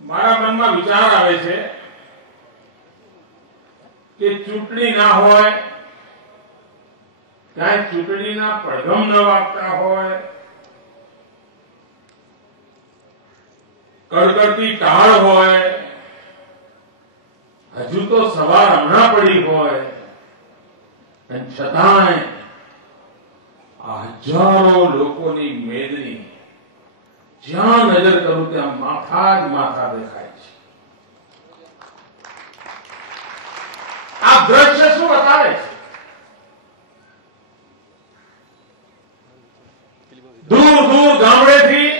મારા મનમાં વિચાર આવે છે કે ચૂંટણી ના હોય, ક્યાંય ચૂંટણીના પડઘમ ન વાગતા હોય, કડકડતી ટાળ હોય, હજુ તો સવાર હમણાં પડી હોય, અને છતાંય આ હજારો લોકોની મેદની જ્યાં નજર કરું ત્યાં માથા જ માથા દેખાય છે. આ દ્રશ્ય શું બતાવે છે? દૂર દૂર ગામડેથી,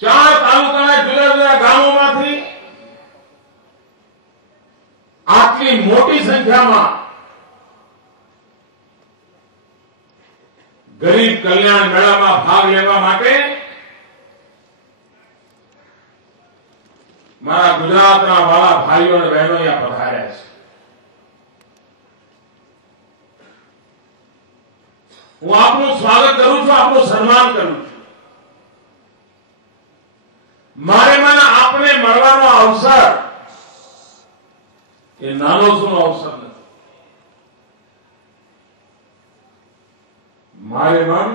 4 તાલુકાના જુદા જુદા ગામોમાંથી આટલી મોટી સંખ્યામાં ગરીબ કલ્યાણ મેળામાં ભાગ લેવા માટે મારા ગુજરાતના વાલા ભાઈઓ અને બહેનો અહીંયા પધાર્યા છે. હું આપનું સ્વાગત કરું છું, આપનું સન્માન કરું છું. મારે મને આપને મળવાનો અવસર એ નાનો સૂનો અવસર નથી. મારે મન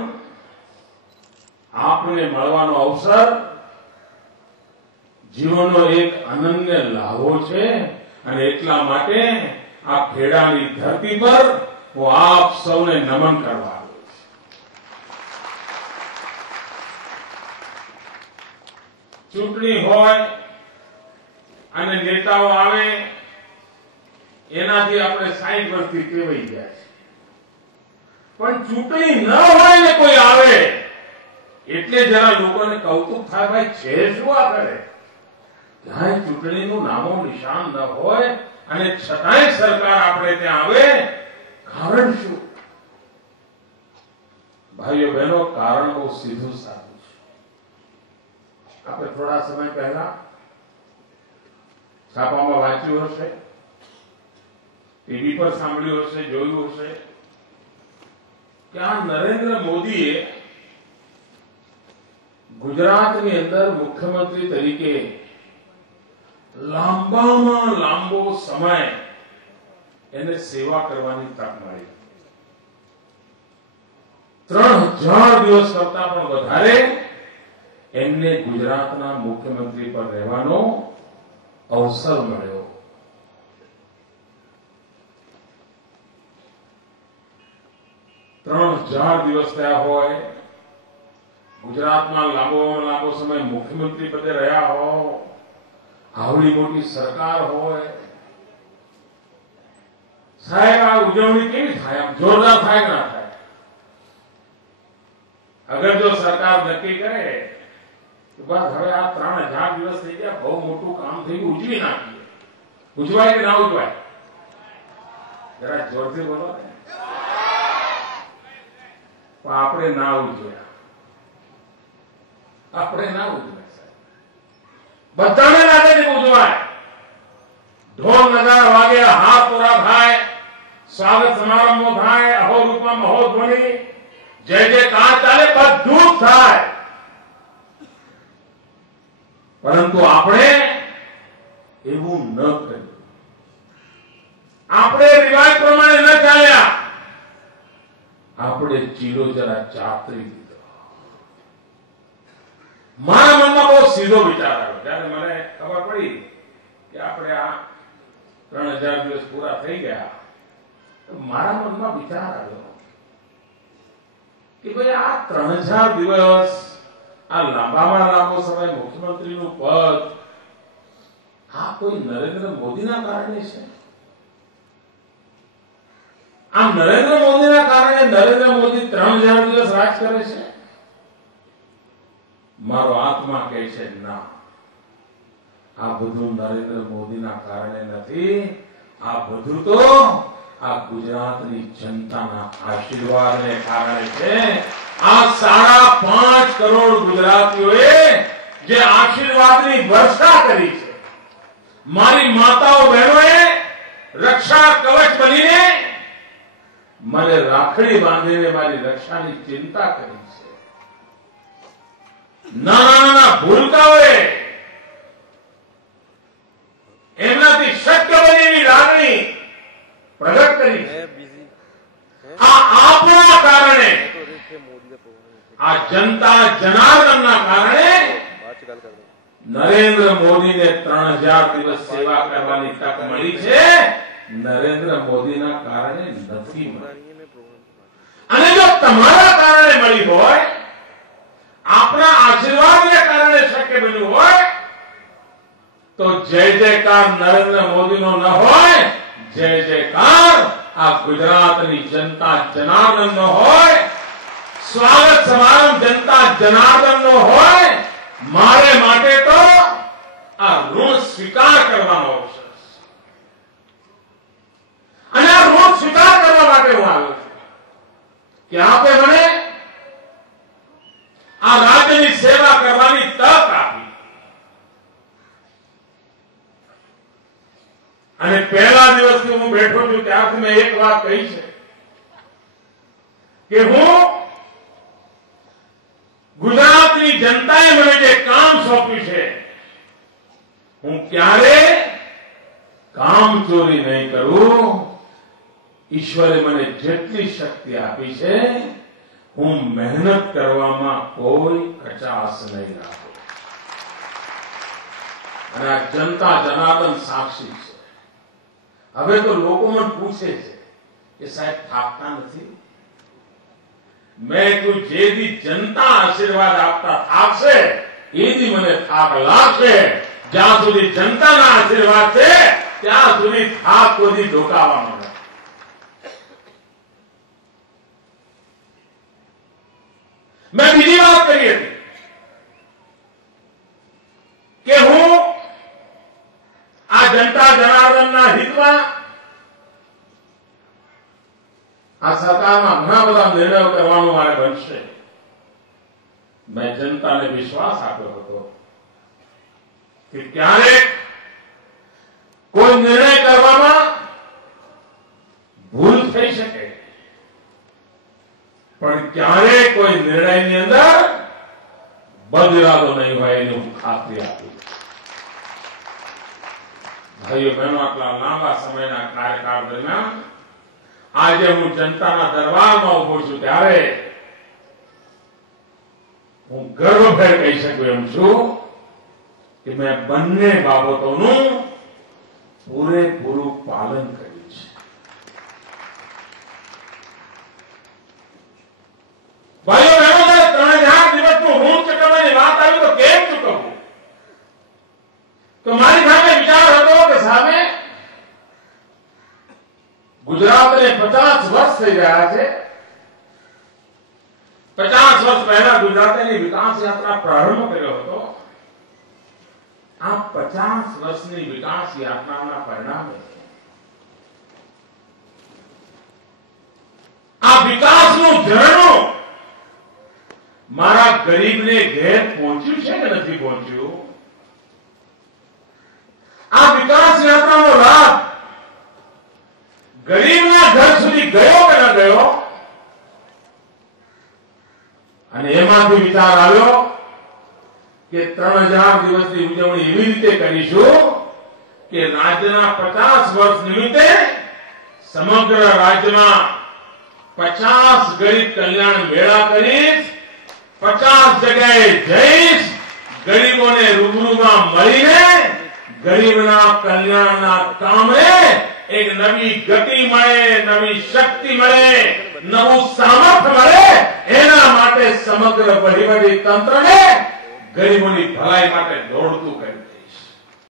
આપને મળવાનો અવસર જીવનનો એક અનન્ય લાભો છે, અને એટલા માટે આ ખેડાની ધરતી પર હું આપ સૌને નમન કરવા આવ્યો છું. ચૂંટણી હોય અને નેતાઓ આવે એનાથી આપણે 60 વર્ષથી ટેવાઈ ગયા છે, પણ ચૂંટણી ન હોય ને કોઈ આવે એટલે જરા લોકોને કૌતુક થાય, ભાઈ છે શું આ કરે? ક્યાંય ચૂંટણીનું નામો નિશાન ન હોય અને છતાંય સરકાર આપણે ત્યાં આવે, કારણ શું? ભાઈઓ બહેનો, કારણ બહુ સીધું સાધું છે. આપણે થોડા સમય પહેલા છાપામાં વાંચ્યું હશે, ટીવી પર સાંભળ્યું હશે, જોયું હશે કે આ નરેન્દ્ર મોદીએ ગુજરાતની અંદર મુખ્યમંત્રી તરીકે લાંબામાં લાંબો સમય એને સેવા કરવાની તક મળી. 3000 દિવસ કરતા પણ વધારે એમને ગુજરાતના મુખ્યમંત્રી પર રહેવાનો અવસર મળ્યો. ત્રણ 3000 દિવસ થયા હોય, ગુજરાતમાં લાંબો સમય મુખ્યમંત્રી પદે રહ્યા હો, આવડી મોટી સરકાર હોય, સાહેબ આ ઉજવણી કેવી થાય? આમ જોરદાર થાય કે ના થાય? અગર જો સરકાર નક્કી કરે કે બસ હવે આ 3000 દિવસ થઈ ગયા, બહુ મોટું કામ થયું, ઉજવી નાખીએ, ઉજવાય કે ના ઉજવાય? જરા જોરથી બોલો ને. આપણે ના ઉજવ્યા, આપણે ના ઉજવાય. બધાને લાગે છે ઉજવાય. ઢોલ નગારા વાગે, હાથ પૂરા થાય, સ્વાગત સમારંભો થાય, અહોરૂપમાં મહોધ્વનિ, જય જયકાર ચાલે, બધું જ થાય. પરંતુ આપણે એવું ન કર્યું. આપણે રિવાજ પ્રમાણે ન ચાલ્યા. આપણે ચીલો જરા ચાતરી દીધો. મારા મનમાં બહુ સીધો વિચાર આવ્યો જયારે મને ખબર પડી કે આપણે આ 3000 દિવસ પૂરા થઈ ગયા. મારા મનમાં વિચાર આવ્યો કે ભાઈ આ 3000 દિવસ, આ લાંબામાં લાંબો સમય મુખ્યમંત્રીનું પદ, આ કોઈ નરેન્દ્ર મોદીના કારણે છે? આ નરેન્દ્ર મોદીના કારણે નરેન્દ્ર મોદી 3000 દિવસ રાજ કરે છે? મારો આત્મા કહે છે ના, આ બધું નરેન્દ્ર મોદીના કારણે નથી. આ બધું તો આ ગુજરાતની જનતાના આશીર્વાદને કારણે છે. આ 5.5 કરોડ ગુજરાતીઓએ જે આશીર્વાદની વર્ષા કરી છે, મારી માતાઓ બહેનોએ રક્ષા કવચ બનીને મને રાખડી બાંધીને મારી રક્ષાની ચિંતા કરી છે. નાના ભૂલકાઓએ નરેન્દ્ર મોદીને 3000 દિવસ સેવા કરવાની તક મળી છે, નરેન્દ્ર મોદીના કારણે નથી મળી. અને જો તમારા કારણે મળી હોય, આપણા આશીર્વાદને કારણે શક્ય બન્યું હોય, તો જય જયકાર નરેન્દ્ર મોદીનો ન હોય, જય જયકાર આ ગુજરાતની જનતા જનાર્દનનો હોય, સ્વાગત સમારંભ જનતા જનાર્દનનો હોય. મારે માટે તો આ ઋણ સ્વીકાર કરવાનો અવસર છે. અને આ ઋણ સ્વીકાર કરવા માટે હું આવ્યો છું કે આપે મને આ રાજ્યની સેવા કરવાની તક આપી. અને પહેલા દિવસથી હું બેઠો છું ત્યારથી મેં એક વાત કહી છે કે હું ગુજરાતની જનતાએ મને જે કામ સોંપ્યું છે, હું ક્યારે કામ ચોરી નહીં કરું. ઈશ્વરે મને જેટલી શક્તિ આપી છે, હું મહેનત કરવામાં કોઈ કચાશ નહીં રાખું. અને આ જનતા જનાર્દન સાક્ષી છે. હવે તો લોકો મને પૂછે છે કે સાહેબ થાકતા નથી? મેં તું જે દી જનતા આશીર્વાદ આપતા થાકશે, એ દી મને થાક લાગશે. જ્યાં સુધી જનતાના આશીર્વાદ છે, ત્યાં સુધી થાક કોઈ ઢોકાવાનો નથી. મેં બીજી વાત કરી હતી કે હું આ જનતા જનાર્દનના હિતમાં આ સરકારમાં ઘણા બધા નિર્ણયો કરવાનું મારે બનશે. મેં જનતાને વિશ્વાસ આપ્યો હતો કે ક્યારેક કોઈ નિર્ણય કરવામાં ભૂલ થઈ શકે, પણ ક્યારેય કોઈ નિર્ણયની અંદર બદઇરાદો નહીં હોય એની હું ખાતરી આપી. ભાઈઓ બહેનો, આટલા લાંબા સમયના કાર્યકાળ દરમિયાન આજે હું જનતાના દરબારમાં ઉભો છું ત્યારે હું ગર્વભેર કહી શકું એમ છું કે મેં બંને બાબતોનું પૂરેપૂરું પાલન કર્યું છે. ભાઈઓ બહેનો, 3000 દિવસનું ઋણ ચૂકવવાની વાત આવી તો કેમ ચૂકવવું? તો મારી સામે વિચાર હતો કે સામે ગુજરાતને 50 વર્ષ થઈ ગયા છે. 50 વર્ષ પહેલા ગુજરાતની વિકાસ યાત્રા પ્રારંભ કર્યો હતો. આ 50 વર્ષની વિકાસ યાત્રાના પરિણામે આ વિકાસનું ઝરણું મારા ગરીબને ઘેર પહોંચ્યું છે કે નથી પહોંચ્યું? આ વિકાસ યાત્રાનો લાભ ગરીબના ઘર સુધી ગયો કે ન ગયો? અને એમાંથી વિચાર આવ્યો કે 3000 દિવસની ઉજવણી એવી રીતે કરીશું કે રાજ્યના 50 વર્ષ નિમિત્તે સમગ્ર રાજ્યમાં 50 ગરીબ કલ્યાણ મેળા કરીશ. 50 જગ્યાએ જઈશ, ગરીબોને રૂબરૂમાં મળીને ગરીબના કલ્યાણના કામને એક નવી ગતિ મળે, નવી શક્તિ મળે, નવું સામર્થ્ય મળે, એના માટે સમગ્ર વહીવટી તંત્રને ગરીબોની ભલાઈ માટે દોડતું કર્યું.